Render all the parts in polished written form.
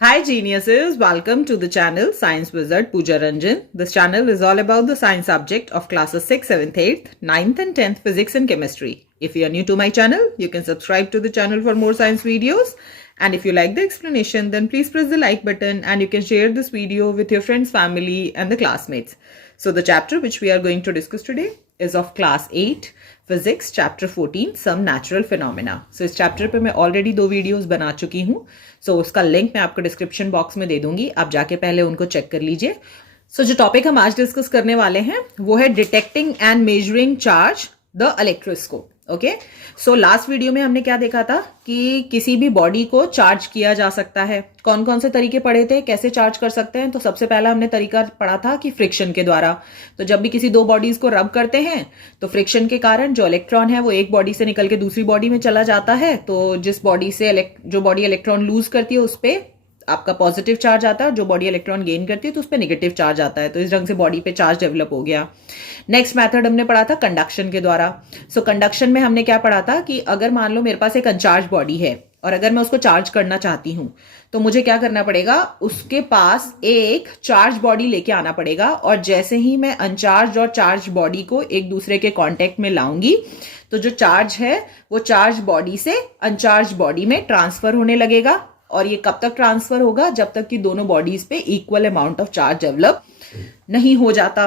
Hi geniuses, welcome to the channel Science Wizard Pooja Ranjan. This channel is all about the science subject of classes 6th, 7th, 8th, 9th and 10th physics and chemistry. If you are new to my channel, you can subscribe to the channel for more science videos. And if you like the explanation, then please press the like button and you can share this video with your friends, family and the classmates. So the chapter which we are going to discuss today is of class 8 physics chapter 14 some natural phenomena. So इस chapter पे मैं already 2 videos बना चुकी हूँ. So उसका link मैं आपको description box में दे दूंगी. आप जाके पहले उनको check कर लीजिए. So जो topic हम आज discuss करने वाले हैं वो है detecting and measuring charge the electroscope. Okay so last video में हमने क्या देखा था कि किसी भी बॉडी को चार्ज किया जा सकता है. कौन कौन से तरीके पढ़े थे, कैसे चार्ज कर सकते हैं. तो सबसे पहला हमने तरीका पढ़ा था कि फ्रिक्शन के द्वारा. तो जब भी किसी दो बॉडीज को रब करते हैं तो फ्रिक्शन के कारण जो इलेक्ट्रॉन है वो एक बॉडी से निकल के दूसरी बॉडी में चला जाता है. तो जिस बॉडी से जो बॉडी इलेक्ट्रॉन लूज करती है उस पर आपका पॉजिटिव चार्ज आता है और जो बॉडी इलेक्ट्रॉन गेन करती है तो उस पर नेगेटिव चार्ज आता है. तो इस ढंग से बॉडी पे चार्ज डेवलप हो गया. नेक्स्ट मेथड हमने पढ़ा था कंडक्शन के द्वारा. सो कंडक्शन में हमने क्या पढ़ा था कि अगर मान लो मेरे पास एक अनचार्ज बॉडी है और अगर मैं उसको चार्ज करना चाहती हूं तो मुझे क्या करना पड़ेगा, उसके पास एक चार्ज बॉडी लेके आना पड़ेगा. और जैसे ही मैं अनचार्ज और चार्ज बॉडी को एक दूसरे के कांटेक्ट में लाऊंगी तो जो चार्ज है वो चार्ज बॉडी से अनचार्ज बॉडी में ट्रांसफर होने लगेगा. और ये कब तक ट्रांसफर होगा, जब तक कि दोनों बॉडीज पे equal amount of charge develop नहीं हो जाता.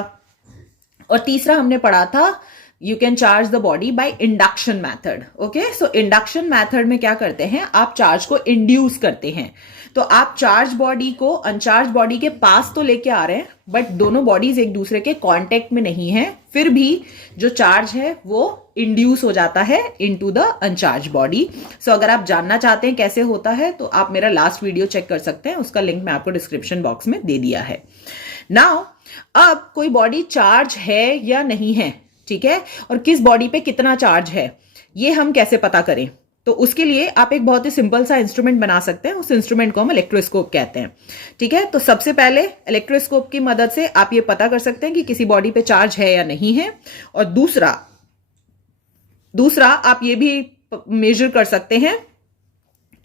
और तीसरा हमने पढ़ा था you can charge the body by induction method. Okay so induction method में क्या करते हैं, आप चार्ज को इंड्यूस करते हैं. तो आप चार्ज बॉडी को अनचार्ज बॉडी के पास तो लेके आ रहे हैं बट दोनों बॉडीज एक दूसरे के कांटेक्ट में नहीं है, फिर भी जो चार्ज है वो इंड्यूस हो जाता है इनटू द अनचार्ज बॉडी. सो अगर आप जानना चाहते हैं कैसे होता है तो आप मेरा लास्ट वीडियो चेक कर सकते हैं, उसका लिंक मैं आपको डिस्क्रिप्शन बॉक्स में दे दिया है. नाउ अब कोई बॉडी चार्ज है या नहीं है, ठीक है, और किस बॉडी पे कितना चार्ज है ये हम कैसे पता करें. तो उसके लिए आप एक बहुत ही सिंपल सा इंस्ट्रूमेंट बना सकते हैं. उस इंस्ट्रूमेंट को हम इलेक्ट्रोस्कोप कहते हैं. ठीक है, तो सबसे पहले इलेक्ट्रोस्कोप की मदद से आप ये पता कर सकते हैं कि किसी बॉडी पे चार्ज है या नहीं है. और दूसरा आप ये भी मेजर कर सकते हैं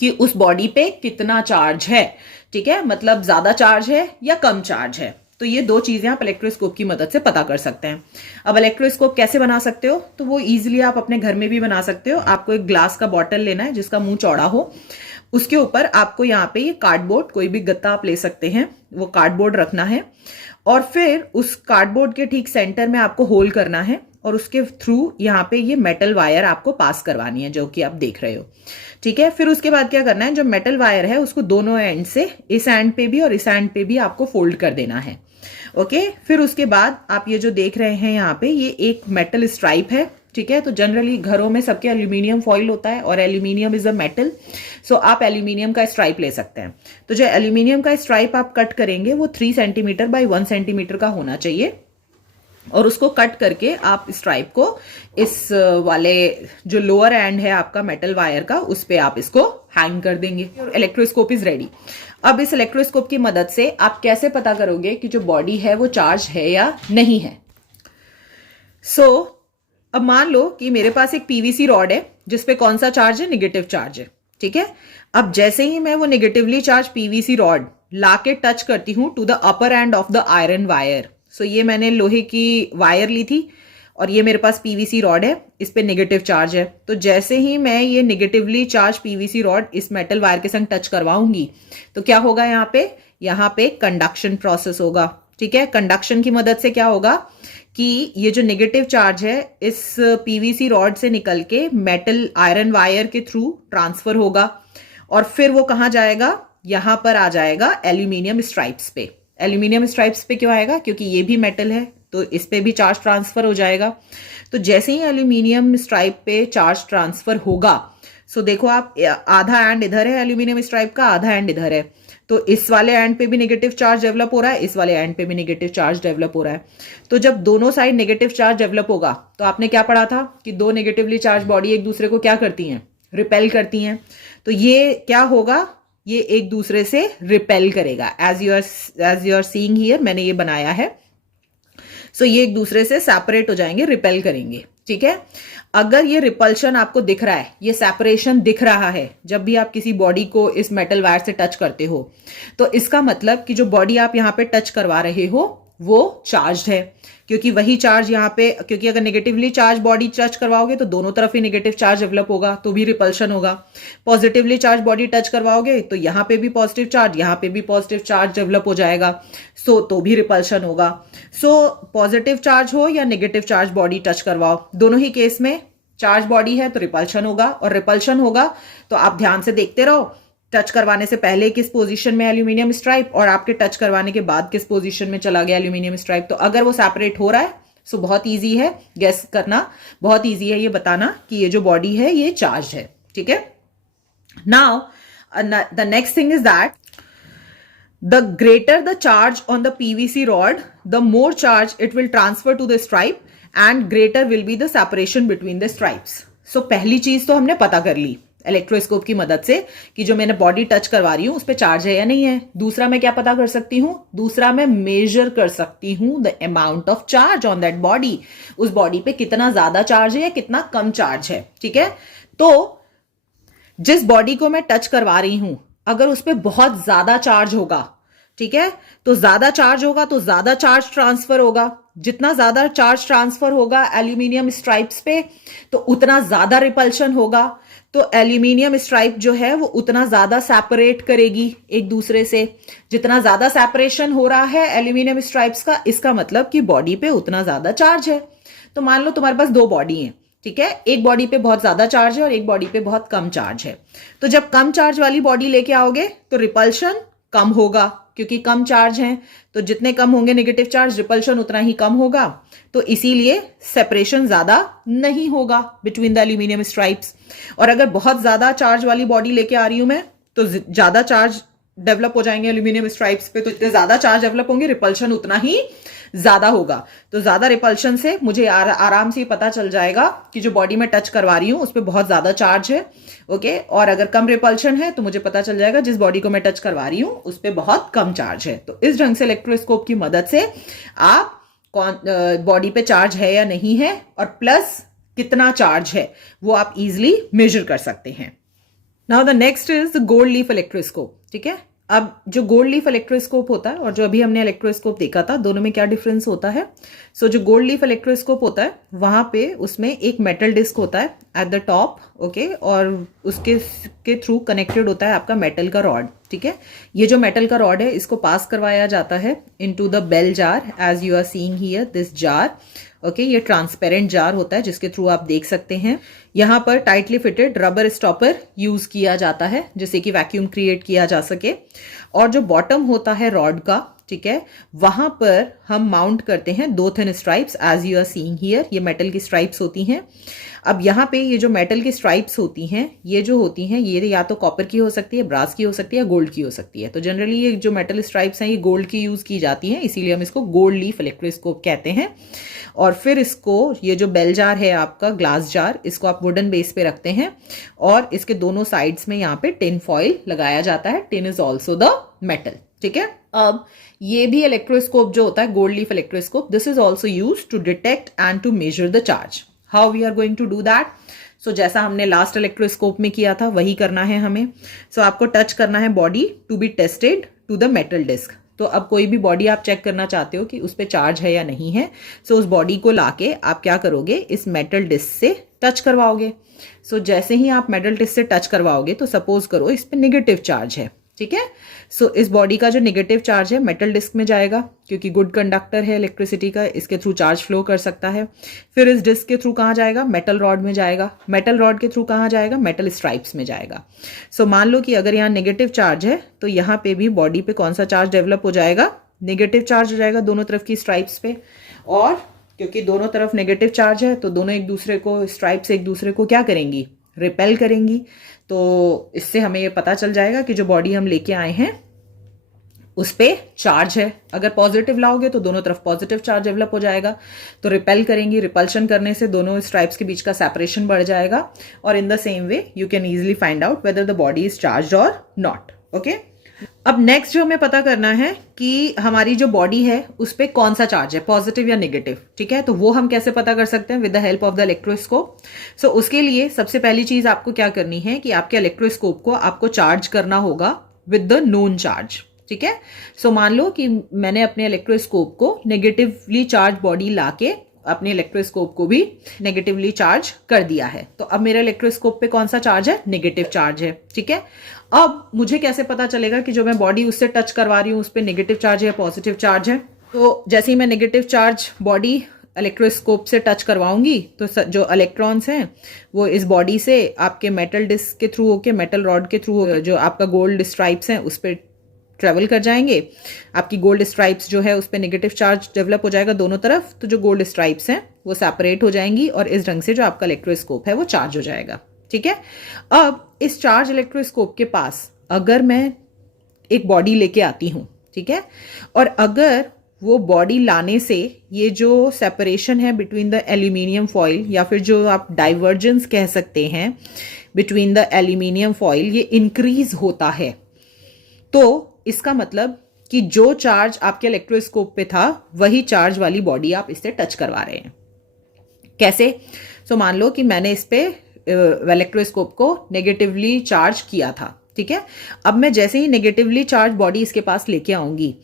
कि उस बॉडी पे कितना चार्ज है. ठीक है, मतलब ज्यादा चार्ज है या कम चार्ज है. तो ये दो चीजें आप इलेक्ट्रोस्कोप की मदद से पता कर सकते हैं. अब इलेक्ट्रोस्कोप कैसे बना सकते हो, तो वो इजीली आप अपने घर में भी बना सकते हो. आपको एक ग्लास का बॉटल लेना है जिसका मुंह चौड़ा हो. उसके ऊपर आपको यहाँ पे ये कार्डबोर्ड, कोई भी गत्ता आप ले सकते हैं, वो कार्डबोर्ड रखना है. और फिर उस कार्डबोर्ड के ठीक सेंटर में आपको होल करना है और उसके थ्रू यहाँ पे ये मेटल वायर आपको पास करवानी है जो कि आप देख रहे हो. ठीक है, फिर उसके बाद क्या करना है, जो मेटल वायर है उसको दोनों एंड से, इस एंड पे भी और इस एंड पे भी आपको फोल्ड कर देना है. ओके फिर उसके बाद आप ये जो देख रहे हैं यहाँ पे ये एक मेटल स्ट्राइप है. ठीक है, तो जनरली घरों में सबके एल्यूमिनियम फॉइल होता है और एल्यूमिनियम इज अ मेटल. सो आप एल्यूमिनियम का स्ट्राइप ले सकते हैं. तो जो एल्यूमिनियम का स्ट्राइप आप कट करेंगे वो 3 सेंटीमीटर बाय 1 सेंटीमीटर का होना चाहिए. और उसको कट करके आप स्ट्राइप को इस वाले जो लोअर एंड है आपका मेटल वायर का, उस पे आप इसको हैंग कर देंगे. और इलेक्ट्रोस्कोप इज रेडी. अब इस इलेक्ट्रोस्कोप की मदद से आप कैसे पता करोगे कि जो बॉडी है वो चार्ज है या नहीं है. अब मान लो कि मेरे पास एक पीवीसी रॉड है जिसपे कौन सा चार्ज है, नेगेटिव चार्ज है. ठीक है, अब जैसे ही मैं वो नेगेटिवली चार्ज पीवीसी रॉड लाके टच करती हूं to the upper end of the iron wire. So ये मैंने लोहे की वायर ली थी और ये मेरे पास पीवीसी रॉड है, इस पे नेगेटिव चार्ज है. तो जैसे ही मैं ये नेगेटिवली चार्ज पीवीसी रॉड इस मेटल वायर के संग टच करवाऊंगी तो क्या होगा, यहाँ पे कंडक्शन प्रोसेस होगा. ठीक है, कंडक्शन की मदद से क्या होगा कि ये जो नेगेटिव चार्ज है इस पीवीसी रॉड से निकल के मेटल आयरन वायर के थ्रू ट्रांसफर होगा और फिर वो कहाँ जाएगा, यहाँ पर आ जाएगा एल्यूमिनियम स्ट्राइप्स पे. एल्यूमिनियम स्ट्राइप्स पे क्यों आएगा, क्योंकि ये भी मेटल है तो इस पे भी चार्ज ट्रांसफर हो जाएगा. तो जैसे ही एल्यूमिनियम स्ट्राइप पे चार्ज ट्रांसफर होगा, सो देखो आप, आधा एंड इधर है एल्यूमिनियम स्ट्राइप का, आधा एंड इधर है. तो इस वाले एंड पे भी नेगेटिव चार्ज डेवलप हो रहा है, इस वाले एंड पे भी नेगेटिव चार्ज डेवलप हो रहा है. तो जब दोनों साइड नेगेटिव चार्ज डेवलप होगा तो आपने क्या पढ़ा था कि दो नेगेटिवली चार्ज बॉडी एक दूसरे को क्या करती हैं, रिपेल करती हैं. तो ये क्या होगा, ये एक दूसरे से रिपेल करेगा. As you are seeing here, मैंने ये बनाया है. सो ये एक दूसरे से सेपरेट हो जाएंगे, रिपेल करेंगे. ठीक है। अगर ये रिपल्शन आपको दिख रहा है, ये सेपरेशन दिख रहा है जब भी आप किसी बॉडी को इस मेटल वायर से टच करते हो, तो इसका मतलब कि जो बॉडी आप यहां पे टच करवा रहे हो वो चार्ज है, क्योंकि वही चार्ज यहाँ पे, क्योंकि अगर नेगेटिवली चार्ज बॉडी टच करवाओगे तो दोनों तरफ ही नेगेटिव चार्ज डेवलप होगा, तो भी रिपल्शन होगा। पॉजिटिवली चार्ज बॉडी टच करवाओगे तो यहाँ पे भी पॉजिटिव चार्ज, यहाँ पे भी पॉजिटिव चार्ज डेवलप हो जाएगा, सो तो भी रिपल्शन होगा। सो पॉजिटिव चार्ज हो या नेगेटिव चार्ज बॉडी टच करवाओ, दोनों ही केस में चार्ज बॉडी है तो रिपल्शन होगा, और रिपल्शन होगा तो आप ध्यान से देखते रहो टच करवाने से पहले किस पोजीशन में एल्यूमिनियम स्ट्राइप और आपके टच करवाने के बाद किस पोजीशन में चला गया एल्यूमिनियम स्ट्राइप। तो अगर वो सेपरेट हो रहा है सो बहुत इजी है गेस करना, बहुत इजी है ये बताना कि ये जो बॉडी है ये चार्ज है। ठीक है। Now the next thing is that the greater the charge on the PVC rod, the more charge it will transfer to the stripe and greater will be the separation between the stripes. So पहली चीज तो हमने पता कर ली electroscope की मदद से कि जो मैंने बॉडी टच करवा रही हूं उस पे चार्ज है या नहीं है। दूसरा मैं क्या पता कर सकती हूं, दूसरा मैं मेजर कर सकती हूं the amount of charge on that body, उस बॉडी पे कितना ज्यादा चार्ज है या कितना कम चार्ज है। ठीक है। तो जिस बॉडी को मैं टच करवा रही हूं अगर उस पर बहुत ज्यादा चार्ज होगा, ठीक है, तो ज्यादा चार्ज होगा तो ज्यादा चार्ज ट्रांसफर होगा, जितना ज्यादा चार्ज ट्रांसफर होगा एल्यूमिनियम स्ट्राइप्स पे तो उतना ज्यादा रिपल्शन होगा, तो एल्यूमिनियम स्ट्राइप जो है वो उतना ज्यादा सेपरेट करेगी एक दूसरे से। जितना ज्यादा सेपरेशन हो रहा है एल्यूमिनियम स्ट्राइप्स का, इसका मतलब कि बॉडी पे उतना ज्यादा चार्ज है। तो मान लो तुम्हारे पास दो बॉडी हैं, ठीक है, एक बॉडी पे बहुत ज्यादा चार्ज है और एक बॉडी पे बहुत कम चार्ज है। तो जब कम चार्ज वाली बॉडी लेके आओगे तो रिपल्शन कम होगा, क्योंकि कम चार्ज है तो जितने कम होंगे नेगेटिव चार्ज रिपल्शन उतना ही कम होगा, तो इसीलिए सेपरेशन ज्यादा नहीं होगा बिटवीन द एल्यूमिनियम स्ट्राइप्स। और अगर बहुत ज्यादा चार्ज वाली बॉडी लेके आ रही हूं मैं तो ज्यादा चार्ज डेवलप हो जाएंगे एल्यूमिनियम स्ट्राइप्स पे, तो इतने ज्यादा चार्ज डेवलप होंगे, रिपल्शन उतना ही ज्यादा होगा। तो ज्यादा रिपल्शन से मुझे आराम से पता चल जाएगा कि जो बॉडी में टच करवा रही हूं उस पर बहुत ज्यादा चार्ज है। ओके। और अगर कम रिपल्शन है तो मुझे पता चल जाएगा जिस बॉडी को मैं टच करवा रही हूं उस पर बहुत कम चार्ज है। तो इस ढंग से इलेक्ट्रोस्कोप की मदद से आप बॉडी पे चार्ज है या नहीं है और प्लस कितना चार्ज है वो आप इजिली मेजर कर सकते हैं। Now the next is the gold leaf electroscope. ठीक है। अब जो गोल्ड लीफ इलेक्ट्रोस्कोप होता है और जो अभी हमने इलेक्ट्रोस्कोप देखा था, दोनों में क्या डिफरेंस होता है। सो जो गोल्ड लीफ इलेक्ट्रोस्कोप होता है वहां पे उसमें एक मेटल डिस्क होता है एट द टॉप, ओके, और उसके थ्रू कनेक्टेड होता है आपका मेटल का रॉड। ठीक है। ये जो मेटल का रॉड है इसको पास करवाया जाता है into the bell jar, as you are seeing here this jar. Okay. ये ट्रांसपेरेंट जार होता है जिसके थ्रू आप देख सकते हैं। यहां पर tightly fitted rubber stopper use किया जाता है जिससे कि वैक्यूम क्रिएट किया जा सके। और जो बॉटम होता है रॉड का, ठीक है, वहां पर हम माउंट करते हैं दो thin stripes, as you are seeing here. ये मेटल की स्ट्राइप्स होती हैं। अब यहाँ पे ये जो मेटल की स्ट्राइप्स होती हैं ये जो होती हैं ये या तो कॉपर की हो सकती है, ब्रास की हो सकती है, गोल्ड की हो सकती है। तो जनरली ये जो मेटल स्ट्राइप्स हैं ये गोल्ड की यूज की जाती हैं, इसीलिए हम इसको गोल्ड लीफ इलेक्ट्रोस्कोप कहते हैं। और फिर इसको, ये जो बेल जार है आपका ग्लास जार, इसको आप वुडन बेस पे रखते हैं और इसके दोनों साइड्स में यहाँ पे टिन फॉइल लगाया जाता है। Tin is also the metal. ठीक है। अब ये भी इलेक्ट्रोस्कोप जो होता है gold leaf electroscope, this is also use to detect and to measure the charge. How we are going to do that? So जैसा हमने लास्ट इलेक्ट्रोस्कोप में किया था वही करना है हमें। सो आपको टच करना है body to be tested to the metal disc. तो अब कोई भी बॉडी आप चेक करना चाहते हो कि उस पर चार्ज है या नहीं है, सो उस बॉडी को लाके आप क्या करोगे, इस मेटल डिस्क से टच करवाओगे। सो जैसे ही आप मेटल डिस्क से टच करवाओगे तो सपोज करो इस पर नेगेटिव चार्ज है, ठीक है। सो इस बॉडी का जो नेगेटिव चार्ज है मेटल डिस्क में जाएगा, क्योंकि गुड कंडक्टर है इलेक्ट्रिसिटी का, इसके थ्रू चार्ज फ्लो कर सकता है। फिर इस डिस्क के थ्रू कहाँ जाएगा, मेटल रॉड में जाएगा। मेटल रॉड के थ्रू कहाँ जाएगा, मेटल स्ट्राइप्स में जाएगा। सो मान लो कि अगर यहाँ नेगेटिव चार्ज है तो यहाँ पे भी बॉडी पे कौन सा चार्ज डेवलप हो जाएगा, नेगेटिव चार्ज हो जाएगा दोनों तरफ की स्ट्राइप्स पे। और क्योंकि दोनों तरफ नेगेटिव चार्ज है तो दोनों एक दूसरे को, स्ट्राइप्स एक दूसरे को क्या करेंगी, रिपेल करेंगी। तो इससे हमें ये पता चल जाएगा कि जो बॉडी हम लेके आए हैं उस पे चार्ज है। अगर पॉजिटिव लाओगे तो दोनों तरफ पॉजिटिव चार्ज डेवलप हो जाएगा, तो रिपेल करेंगी। रिपल्शन करने से दोनों स्ट्राइप्स के बीच का सेपरेशन बढ़ जाएगा। और in the same way you can easily find out whether the body is charge और नॉट। ओके। अब नेक्स्ट जो हमें पता करना है कि हमारी जो बॉडी है उस पर कौन सा चार्ज है, पॉजिटिव या नेगेटिव, ठीक है। तो वो हम कैसे पता कर सकते हैं, with the help of the electroscope. So उसके लिए सबसे पहली चीज आपको क्या करनी है कि आपके इलेक्ट्रोस्कोप को आपको चार्ज करना होगा विद द नोन चार्ज, ठीक है। सो मान लो कि मैंने अपने इलेक्ट्रोस्कोप को नेगेटिवली चार्ज बॉडी लाके अपने इलेक्ट्रोस्कोप को भी नेगेटिवली चार्ज कर दिया है। तो अब मेरे इलेक्ट्रोस्कोप पे कौन सा चार्ज है, नेगेटिव चार्ज है, ठीक है। अब मुझे कैसे पता चलेगा कि जो मैं बॉडी उससे टच करवा रही हूँ उस पर नेगेटिव चार्ज है या पॉजिटिव चार्ज है। तो जैसे ही मैं नेगेटिव चार्ज बॉडी इलेक्ट्रोस्कोप से टच करवाऊंगी तो जो इलेक्ट्रॉन्स हैं वो इस बॉडी से आपके मेटल डिस्क के थ्रू होके, मेटल रॉड के थ्रू, जो आपका गोल्ड स्ट्राइप्स हैं उस पर ट्रेवल कर जाएंगे। आपकी गोल्ड स्ट्राइप्स जो है उस पर नेगेटिव चार्ज डेवलप हो जाएगा दोनों तरफ, तो जो गोल्ड स्ट्राइप्स हैं वो सेपरेट हो जाएंगी और इस ढंग से जो आपका इलेक्ट्रोस्कोप है वो चार्ज हो जाएगा, ठीक है। अब इस चार्ज इलेक्ट्रोस्कोप के पास अगर मैं एक बॉडी लेके आती हूँ, ठीक है, और अगर वो बॉडी लाने से ये जो सेपरेशन है बिटवीन द एल्यूमिनियम फॉइल, या फिर जो आप डाइवर्जेंस कह सकते हैं बिटवीन द एल्यूमिनियम फॉइल, ये इंक्रीज होता है, तो इसका मतलब कि जो चार्ज आपके इलेक्ट्रोस्कोप पे था वही चार्ज वाली बॉडी आप इससे टच करवा रहे हैं। कैसे? सो मान लो कि मैंने इस पे इलेक्ट्रोस्कोप को नेगेटिवली चार्ज किया था, ठीक है। अब मैं जैसे ही नेगेटिवली चार्ज बॉडी इसके पास लेके आऊंगी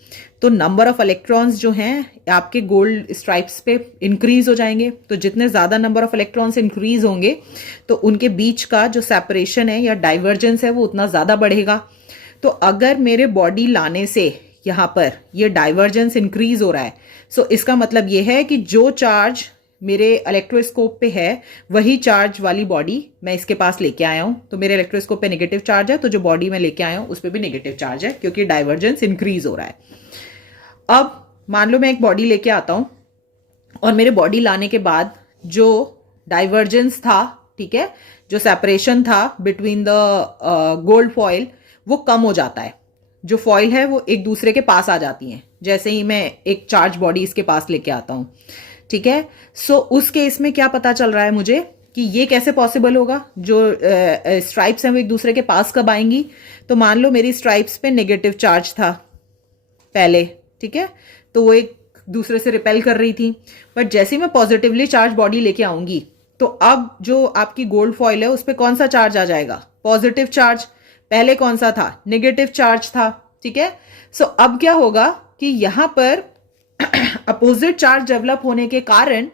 तो नंबर ऑफ इलेक्ट्रॉन्स जो हैं आपके गोल्ड स्ट्राइप्स पे इंक्रीज हो जाएंगे। तो जितने ज्यादा नंबर ऑफ इलेक्ट्रॉन्स इंक्रीज होंगे तो उनके बीच का जो सेपरेशन है या डाइवर्जेंस है वो उतना ज्यादा बढ़ेगा। तो अगर मेरे बॉडी लाने से यहाँ पर ये डाइवर्जेंस इंक्रीज हो रहा है, सो इसका मतलब ये है कि जो चार्ज मेरे इलेक्ट्रोस्कोप पे है वही चार्ज वाली बॉडी मैं इसके पास लेके आया हूं। तो मेरे इलेक्ट्रोस्कोप पे नेगेटिव चार्ज है, तो जो बॉडी मैं लेके आया हूं उस पर भी नेगेटिव चार्ज है, क्योंकि डाइवर्जेंस इंक्रीज हो रहा है। अब मान लो मैं एक बॉडी लेके आता हूं और मेरे बॉडी लाने के बाद जो डाइवर्जेंस था, ठीक है, जो सेपरेशन था बिटवीन द गोल्ड फॉइल वो कम हो जाता है। जो फॉइल है वो एक दूसरे के पास आ जाती हैं जैसे ही मैं एक चार्ज बॉडी इसके पास लेके आता हूं, ठीक है। सो उस केस में क्या पता चल रहा है मुझे कि ये कैसे पॉसिबल होगा, जो स्ट्राइप्स हैं वो एक दूसरे के पास कब आएंगी। तो मान लो मेरी स्ट्राइप्स पे नेगेटिव चार्ज था पहले, ठीक है, तो वो एक दूसरे से रिपेल कर रही थी। बट जैसे ही मैं पॉजिटिवली चार्ज बॉडी लेके आऊंगी तो अब जो आपकी गोल्ड फॉइल है उस पर कौन सा चार्ज आ जाएगा, पॉजिटिव चार्ज। पहले कौन सा था, नेगेटिव चार्ज था, ठीक है। सो अब क्या होगा कि यहां पर अपोजिट चार्ज डेवलप होने के कारण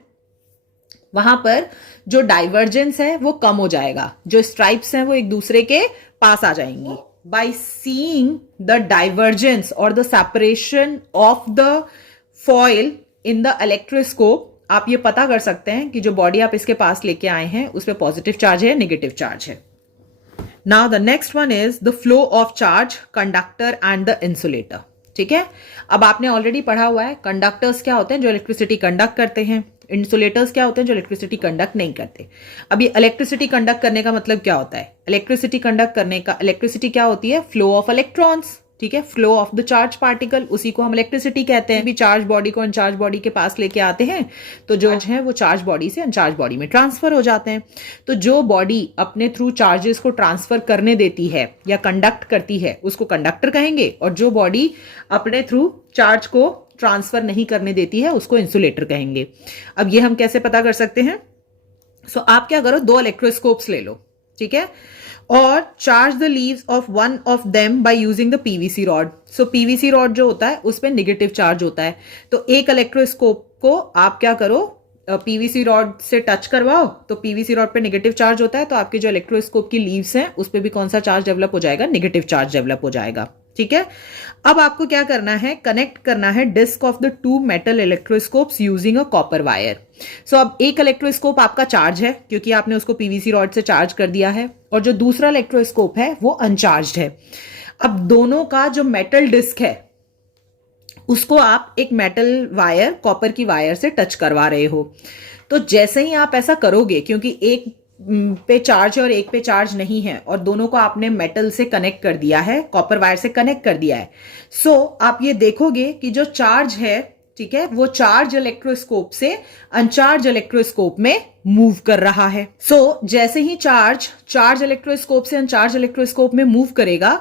वहां पर जो डाइवर्जेंस है वो कम हो जाएगा, जो स्ट्राइप्स हैं वो एक दूसरे के पास आ जाएंगी। बाय सीइंग द डाइवर्जेंस और the separation of the foil in the electroscope आप ये पता कर सकते हैं कि जो बॉडी आप इसके पास लेके आए हैं उस पर पॉजिटिव चार्ज है, नेगेटिव चार्ज है। Now the next one is the flow of charge, conductor and the insulator, ठीक है। अब आपने ऑलरेडी पढ़ा हुआ है कंडक्टर्स क्या होते हैं, जो इलेक्ट्रिसिटी कंडक्ट करते हैं। इंसुलेटर्स क्या होते हैं, जो इलेक्ट्रिसिटी कंडक्ट नहीं करते। अब ये इलेक्ट्रिसिटी कंडक्ट करने का मतलब क्या होता है, इलेक्ट्रिसिटी कंडक्ट करने का, इलेक्ट्रिसिटी क्या होती है, फ्लो ऑफ इलेक्ट्रॉन्स, ठीक है, flow of the charge particle, उसी को हम इलेक्ट्रिसिटी कहते हैं। भी चार्ज बॉडी को अनचार्ज बॉडी के पास लेके आते हैं तो जो है वो चार्ज बॉडी से अनचार्ज बॉडी में ट्रांसफर हो जाते हैं। तो जो बॉडी अपने थ्रू चार्जेस को ट्रांसफर करने देती है या कंडक्ट करती है उसको कंडक्टर कहेंगे, और जो बॉडी अपने थ्रू चार्ज को ट्रांसफर नहीं करने देती है उसको इंसुलेटर कहेंगे। अब ये हम कैसे पता कर सकते हैं, सो आप क्या करो, दो इलेक्ट्रोस्कोप्स ले लो, ठीक है, और charge the leaves of one of them by using the PVC rod. So PVC rod जो होता है उस पर नेगेटिव चार्ज होता है, तो एक इलेक्ट्रोस्कोप को आप क्या करो, पीवीसी रॉड से टच करवाओ, तो पीवीसी रॉड पे नेगेटिव चार्ज होता है, तो आपके जो इलेक्ट्रोस्कोप की लीव्स हैं उस पर भी कौन सा चार्ज डेवलप हो जाएगा, नेगेटिव चार्ज डेवलप हो जाएगा, ठीक है। अब आपको क्या करना है, कनेक्ट करना है disc of the two metal electroscopes using a copper wire. So अब एक इलेक्ट्रोस्कोप आपका चार्ज है क्योंकि आपने उसको पीवीसी रॉड से चार्ज कर दिया है, और जो दूसरा इलेक्ट्रोस्कोप है वो अनचार्ज्ड है। अब दोनों का जो मेटल डिस्क है उसको आप एक मेटल वायर, कॉपर की वायर से टच करवा रहे हो। तो जैसे ही आप ऐसा करोगे, क्योंकि एक पे चार्ज और एक पे चार्ज नहीं है और दोनों को आपने मेटल से कनेक्ट कर दिया है, कॉपर वायर से कनेक्ट कर दिया है, सो आप ये देखोगे कि जो चार्ज है ठीक है, वो चार्ज इलेक्ट्रोस्कोप से अनचार्ज इलेक्ट्रोस्कोप में मूव कर रहा है। सो जैसे ही चार्ज इलेक्ट्रोस्कोप से अनचार्ज इलेक्ट्रोस्कोप में मूव करेगा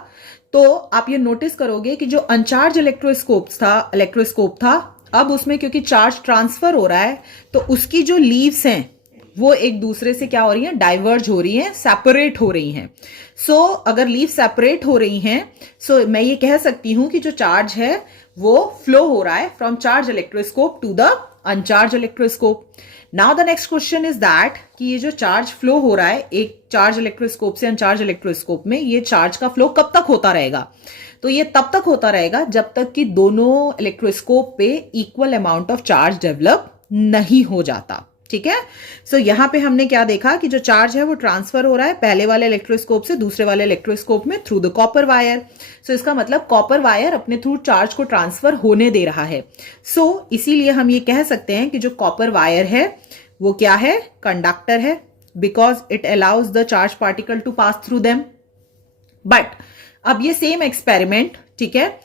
तो आप ये नोटिस करोगे कि जो अनचार्ज इलेक्ट्रोस्कोप था अब उसमें क्योंकि चार्ज ट्रांसफर हो रहा है तो उसकी जो लीव्स हैं वो एक दूसरे से क्या हो रही हैं, डाइवर्ज हो रही हैं, सेपरेट हो रही हैं। सो अगर लीव सेपरेट हो रही हैं सो मैं ये कह सकती हूं कि जो चार्ज है वो फ्लो हो रहा है from charge electroscope to the uncharge electroscope. Now the next question is that कि ये जो चार्ज फ्लो हो रहा है एक चार्ज इलेक्ट्रोस्कोप से अनचार्ज इलेक्ट्रोस्कोप में, ये चार्ज का फ्लो कब तक होता रहेगा? तो ये तब तक होता रहेगा जब तक कि दोनों इलेक्ट्रोस्कोप पे equal amount of charge develop नहीं हो जाता। ठीक है, सो यहां पे हमने क्या देखा कि जो चार्ज है वो ट्रांसफर हो रहा है पहले वाले इलेक्ट्रोस्कोप से दूसरे वाले इलेक्ट्रोस्कोप में थ्रू द कॉपर वायर। सो इसका मतलब कॉपर वायर अपने थ्रू चार्ज को ट्रांसफर होने दे रहा है। सो इसीलिए हम ये कह सकते हैं कि जो कॉपर वायर है वो क्या है, कंडक्टर है, because it allows the charge particle to pass through them. But अब ये सेम एक्सपेरिमेंट, ठीक है,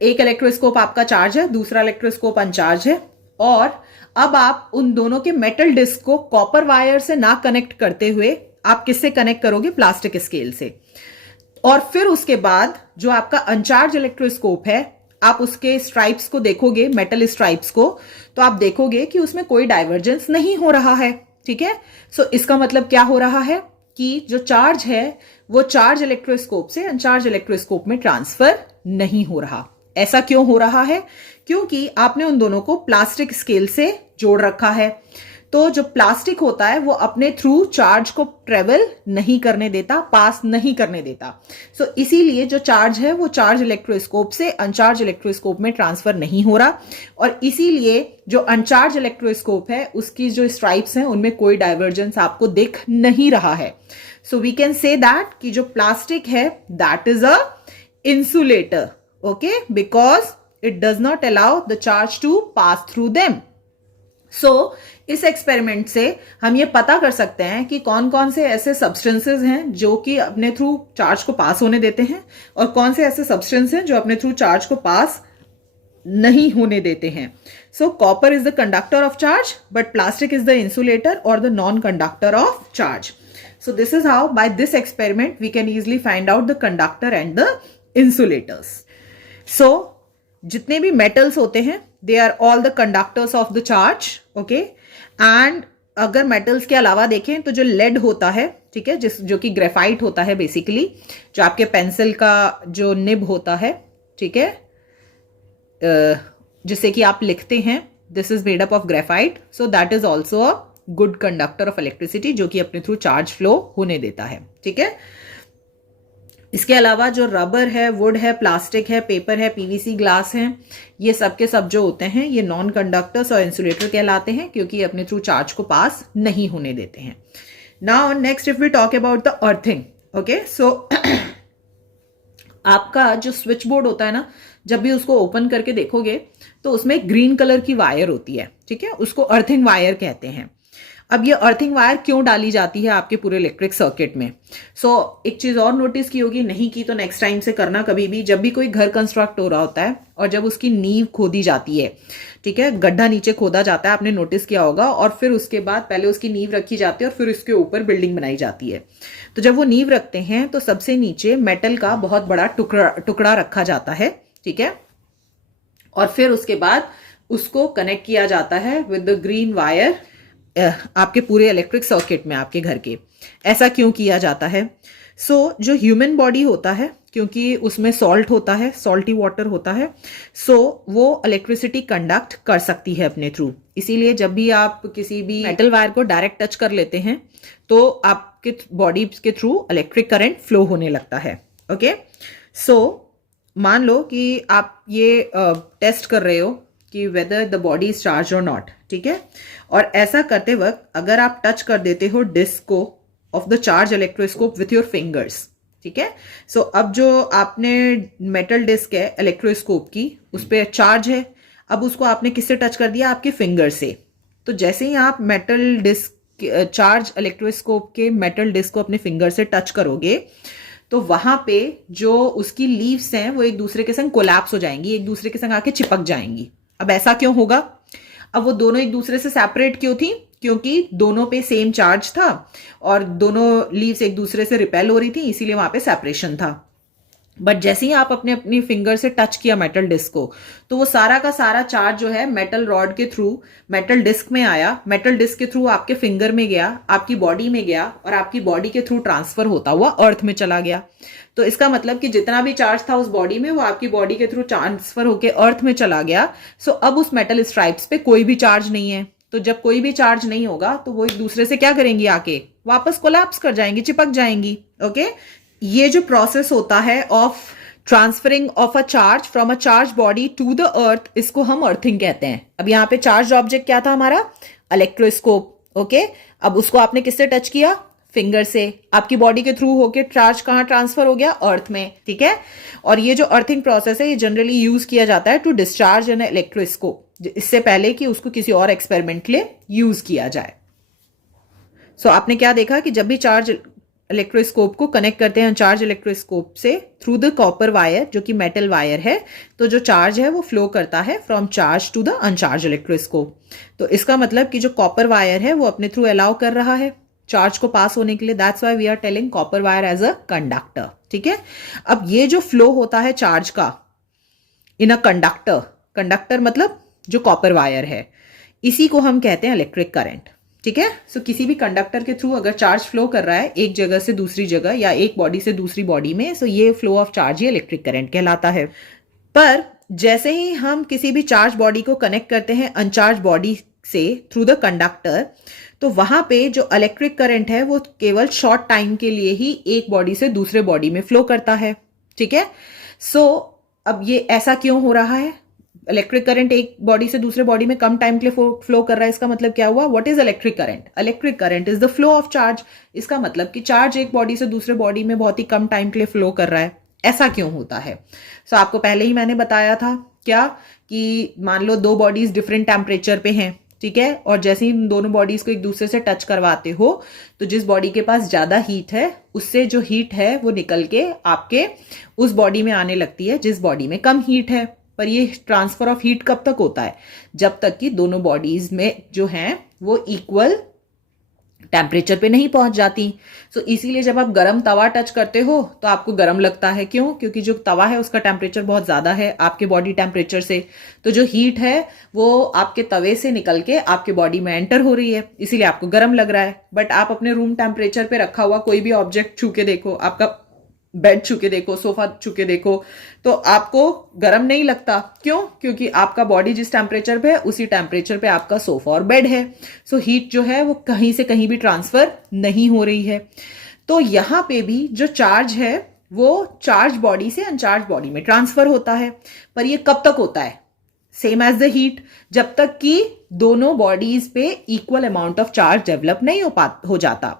एक इलेक्ट्रोस्कोप आपका चार्ज है, दूसरा इलेक्ट्रोस्कोप अनचार्ज है, और अब आप उन दोनों के मेटल डिस्क को कॉपर वायर से ना कनेक्ट करते हुए आप किससे कनेक्ट करोगे, प्लास्टिक स्केल से। और फिर उसके बाद जो आपका अनचार्ज इलेक्ट्रोस्कोप है आप उसके स्ट्राइप्स को देखोगे, मेटल स्ट्राइप्स को, तो आप देखोगे कि उसमें कोई डाइवर्जेंस नहीं हो रहा है। ठीक है, सो इसका मतलब क्या हो रहा है कि जो चार्ज है वो चार्ज इलेक्ट्रोस्कोप से अनचार्ज इलेक्ट्रोस्कोप में ट्रांसफर नहीं हो रहा। ऐसा क्यों हो रहा है? क्योंकि आपने उन दोनों को प्लास्टिक स्केल से जोड़ रखा है। तो जो प्लास्टिक होता है वो अपने थ्रू चार्ज को ट्रेवल नहीं करने देता, पास नहीं करने देता। सो इसीलिए जो चार्ज है वो चार्ज इलेक्ट्रोस्कोप से अनचार्ज इलेक्ट्रोस्कोप में ट्रांसफर नहीं हो रहा, और इसीलिए जो अनचार्ज इलेक्ट्रोस्कोप है उसकी जो स्ट्राइप्स हैं उनमें कोई डाइवर्जेंस आपको दिख नहीं रहा है। So we can say that कि जो प्लास्टिक है that is a insulator, okay, because it does not allow the charge to pass through them. So इस एक्सपेरिमेंट से हम ये पता कर सकते हैं कि कौन कौन से ऐसे सब्सटेंसेस हैं जो कि अपने थ्रू चार्ज को पास होने देते हैं और कौन से ऐसे सब्सटेंस हैं जो अपने थ्रू चार्ज को पास नहीं होने देते हैं। So copper is the conductor of charge but plastic is the insulator और the non conductor of charge. So this is how by this experiment we can easily find out the conductor and the insulators. So जितने भी metals होते हैं they are all the conductors of the charge, okay? And अगर metals के अलावा देखें तो जो lead होता है, ठीक है, जो कि ग्रेफाइट होता है बेसिकली, जो आपके पेंसिल का जो निब होता है, ठीक है, जिससे कि आप लिखते हैं, this is made up of graphite. So that is also a good conductor of electricity जो कि अपने थ्रू चार्ज फ्लो होने देता है। ठीक है, इसके अलावा जो रबर है, वुड है, प्लास्टिक है, पेपर है, पीवीसी ग्लास है, ये सब के सब जो होते हैं ये नॉन कंडक्टर्स और इंसुलेटर कहलाते हैं क्योंकि ये अपने थ्रू चार्ज को पास नहीं होने देते हैं। Now next if we talk about the earthing, okay, so आपका जो स्विच बोर्ड होता है ना, जब भी उसको ओपन करके देखोगे तो उसमें ग्रीन कलर की वायर होती है, ठीक है, उसको अर्थिंग वायर कहते हैं। अब ये अर्थिंग वायर क्यों डाली जाती है आपके पूरे इलेक्ट्रिक सर्किट में? सो एक चीज और नोटिस की होगी, नहीं की तो नेक्स्ट टाइम से करना कभी भी, जब भी कोई घर कंस्ट्रक्ट हो रहा होता है और जब उसकी नींव खोदी जाती है, ठीक है, गड्ढा नीचे खोदा जाता है, आपने नोटिस किया होगा, और फिर उसके बाद पहले उसकी नींव रखी जाती है और फिर उसके ऊपर बिल्डिंग बनाई जाती है। तो जब वो नींव रखते हैं तो सबसे नीचे मेटल का बहुत बड़ा टुकड़ा रखा जाता है, ठीक है, और फिर उसके बाद उसको कनेक्ट किया जाता है विद द ग्रीन वायर आपके पूरे इलेक्ट्रिक सर्किट में आपके घर के। ऐसा क्यों किया जाता है? सो जो ह्यूमन बॉडी होता है, क्योंकि उसमें सॉल्ट होता है, सॉल्टी वाटर होता है, सो वो इलेक्ट्रिसिटी कंडक्ट कर सकती है अपने थ्रू। इसीलिए जब भी आप किसी भी मेटल वायर को डायरेक्ट टच कर लेते हैं तो आपके बॉडी के थ्रू इलेक्ट्रिक करंट फ्लो होने लगता है। ओके, सो मान लो कि आप ये टेस्ट कर रहे हो कि whether the body is charge और नॉट, ठीक है, और ऐसा करते वक्त अगर आप टच कर देते हो डिस्क को of the charge electroscope with your fingers, ठीक है, सो अब जो आपने मेटल डिस्क है इलेक्ट्रोस्कोप की, उस पर चार्ज है, अब उसको आपने किससे टच कर दिया? आपके फिंगर से। तो जैसे ही आप मेटल डिस्क चार्ज इलेक्ट्रोस्कोप के मेटल डिस्क को अपने फिंगर से टच करोगे तो वहां पे जो उसकी लीव्स हैं वो एक दूसरे के संग कोलैप्स हो जाएंगी, एक दूसरे के संग आके चिपक जाएंगी। अब ऐसा क्यों होगा? अब वो दोनों एक दूसरे से सेपरेट क्यों थी? क्योंकि दोनों पे सेम चार्ज था और दोनों लीव्स एक दूसरे से रिपेल हो रही थी, इसीलिए वहां पे सेपरेशन था। बट जैसे ही आप अपने अपनी फिंगर से टच किया मेटल डिस्क को, तो वो सारा का सारा चार्ज जो है मेटल रॉड के थ्रू मेटल डिस्क में आया, मेटल डिस्क के थ्रू आपके फिंगर में गया, आपकी बॉडी में गया और आपकी बॉडी के थ्रू ट्रांसफर होता हुआ अर्थ में चला गया। तो इसका मतलब कि जितना भी चार्ज था उस बॉडी में वो आपकी बॉडी के थ्रू ट्रांसफर होकर अर्थ में चला गया। सो अब उस मेटल स्ट्राइप्स पे कोई भी चार्ज नहीं है। तो जब कोई भी चार्ज नहीं होगा तो वो एक दूसरे से क्या करेंगी, आके वापस कोलैप्स कर जाएंगी, चिपक जाएंगी। ओके, ये जो प्रोसेस होता है of transferring of a charge from a charge body to the earth, इसको हम अर्थिंग कहते हैं। अब यहाँ पे चार्ज ऑब्जेक्ट क्या था हमारा? इलेक्ट्रोस्कोप। ओके, अब उसको आपने किससे टच किया? फिंगर से। आपकी बॉडी के थ्रू होके चार्ज कहाँ ट्रांसफर हो गया? अर्थ में। ठीक है, और ये जो अर्थिंग प्रोसेस है ये जनरली यूज किया जाता है टू डिस्चार्ज एन इलेक्ट्रोस्कोप, इससे पहले कि उसको किसी और एक्सपेरिमेंट के लिए यूज किया जाए। सो आपने क्या देखा कि जब भी चार्ज इलेक्ट्रोस्कोप को कनेक्ट करते हैं चार्ज इलेक्ट्रोस्कोप से थ्रू द कॉपर वायर, जो कि मेटल वायर है, तो जो चार्ज है वो फ्लो करता है from charge to the uncharge electroscope. तो इसका मतलब कि जो कॉपर वायर है वो अपने थ्रू अलाउ कर रहा है चार्ज को पास होने के लिए। That's why we are telling copper wire as a conductor. ठीक है, अब ये जो फ्लो होता है चार्ज का इन अ कंडक्टर, कंडक्टर मतलब जो कॉपर वायर है, इसी को हम कहते हैं इलेक्ट्रिक करंट। ठीक है, सो किसी भी कंडक्टर के थ्रू अगर चार्ज फ्लो कर रहा है एक जगह से दूसरी जगह या एक बॉडी से दूसरी बॉडी में, सो ये flow of charge he electric current कहलाता है। पर जैसे ही हम किसी भी चार्ज बॉडी को कनेक्ट करते हैं अनचार्ज बॉडी से थ्रू द कंडक्टर, तो वहां पे जो इलेक्ट्रिक करंट है वो केवल शॉर्ट टाइम के लिए ही एक बॉडी से दूसरे बॉडी में फ्लो करता है। ठीक है, सो अब ये ऐसा क्यों हो रहा है? इलेक्ट्रिक करंट एक बॉडी से दूसरे बॉडी में कम टाइम के लिए फ्लो कर रहा है। इसका मतलब क्या हुआ? What is electric current? Electric current is the flow of charge. इसका मतलब कि चार्ज एक बॉडी से दूसरे बॉडी में बहुत ही कम टाइम के लिए फ्लो कर रहा है। ऐसा क्यों होता है? सो आपको पहले ही मैंने बताया था क्या कि मान लो दो बॉडीज डिफरेंट टेम्परेचर पे हैं, ठीक है, और जैसे ही दोनों बॉडीज को एक दूसरे से टच करवाते हो तो जिस बॉडी के पास ज्यादा हीट है उससे जो हीट है वो निकल के आपके उस बॉडी में आने लगती है जिस बॉडी में कम हीट है। पर ये ट्रांसफर ऑफ हीट कब तक होता है? जब तक कि दोनों बॉडीज में जो हैं वो इक्वल टेम्परेचर पे नहीं पहुंच जाती। सो इसीलिए जब आप गर्म तवा टच करते हो तो आपको गर्म लगता है। क्यों? क्योंकि जो तवा है उसका टेम्परेचर बहुत ज्यादा है आपके बॉडी टेम्परेचर से, तो जो हीट है वो आपके तवे से निकल के आपके बॉडी में एंटर हो रही है, इसीलिए आपको गर्म लग रहा है। बट आप अपने रूम टेम्परेचर पे रखा हुआ कोई भी ऑब्जेक्ट छू के देखो, आपका बेड छू के देखो, सोफा छू के देखो, तो आपको गर्म नहीं लगता। क्यों? क्योंकि आपका बॉडी जिस टेम्परेचर पे है उसी टेम्परेचर पे आपका सोफा और बेड है। सो हीट जो है वो कहीं से कहीं भी ट्रांसफर नहीं हो रही है। तो यहां पे भी जो चार्ज है वो चार्ज बॉडी से अनचार्ज बॉडी में ट्रांसफर होता है। पर ये कब तक होता है? सेम एज द हीट, जब तक कि दोनों बॉडीज पे equal amount of charge develop नहीं हो जाता।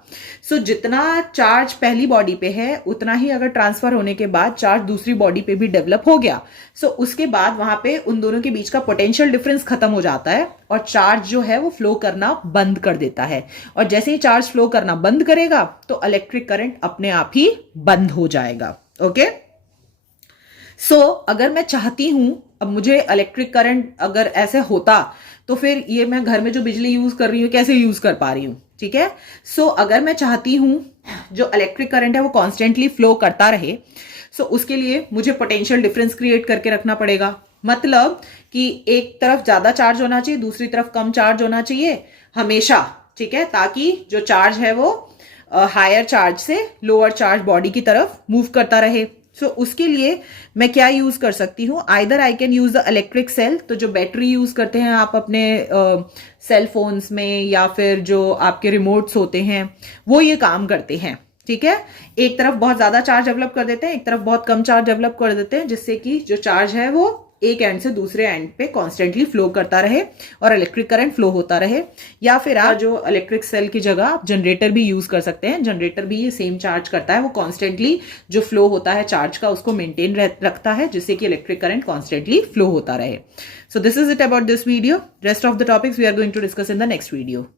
सो जितना चार्ज पहली बॉडी पे है उतना ही अगर ट्रांसफर होने के बाद चार्ज दूसरी बॉडी पे भी डेवलप हो गया, सो उसके बाद वहां पे उन दोनों के बीच का पोटेंशियल डिफरेंस खत्म हो जाता है और चार्ज जो है वो फ्लो करना बंद कर देता है। और जैसे ही चार्ज फ्लो करना बंद करेगा तो इलेक्ट्रिक करंट अपने आप ही बंद हो जाएगा। ओके, सो अगर मैं चाहती हूं, अब मुझे इलेक्ट्रिक करंट अगर ऐसे होता तो फिर ये मैं घर में जो बिजली यूज कर रही हूँ कैसे यूज कर पा रही हूँ? ठीक है, सो अगर मैं चाहती हूं जो इलेक्ट्रिक करंट है वो कॉन्स्टेंटली फ्लो करता रहे, सो उसके लिए मुझे पोटेंशियल डिफरेंस क्रिएट करके रखना पड़ेगा। मतलब कि एक तरफ ज्यादा चार्ज होना चाहिए, दूसरी तरफ कम चार्ज होना चाहिए हमेशा। ठीक है, ताकि जो चार्ज है वो हायर चार्ज से लोअर चार्ज बॉडी की तरफ मूव करता रहे। सो उसके लिए मैं क्या यूज कर सकती हूँ? Either I can use the electric cell, तो जो बैटरी यूज करते हैं आप अपने सेल फोन्स में या फिर जो आपके रिमोट्स होते हैं वो ये काम करते हैं। ठीक है, एक तरफ बहुत ज्यादा चार्ज डेवलप कर देते हैं, एक तरफ बहुत कम चार्ज डेवलप कर देते हैं, जिससे कि जो चार्ज है वो एक एंड से दूसरे एंड पे कॉन्स्टेंटली फ्लो करता रहे और इलेक्ट्रिक करंट फ्लो होता रहे। या फिर आप जो इलेक्ट्रिक सेल की जगह आप जनरेटर भी यूज कर सकते हैं। जनरेटर भी ये सेम चार्ज करता है, वो कॉन्स्टेंटली जो फ्लो होता है चार्ज का उसको मेंटेन रखता है, जिससे कि इलेक्ट्रिक करंट कॉन्स्टेंटली फ्लो होता रहे। So this is it about this video. Rest of the topics we are going to discuss in the next video.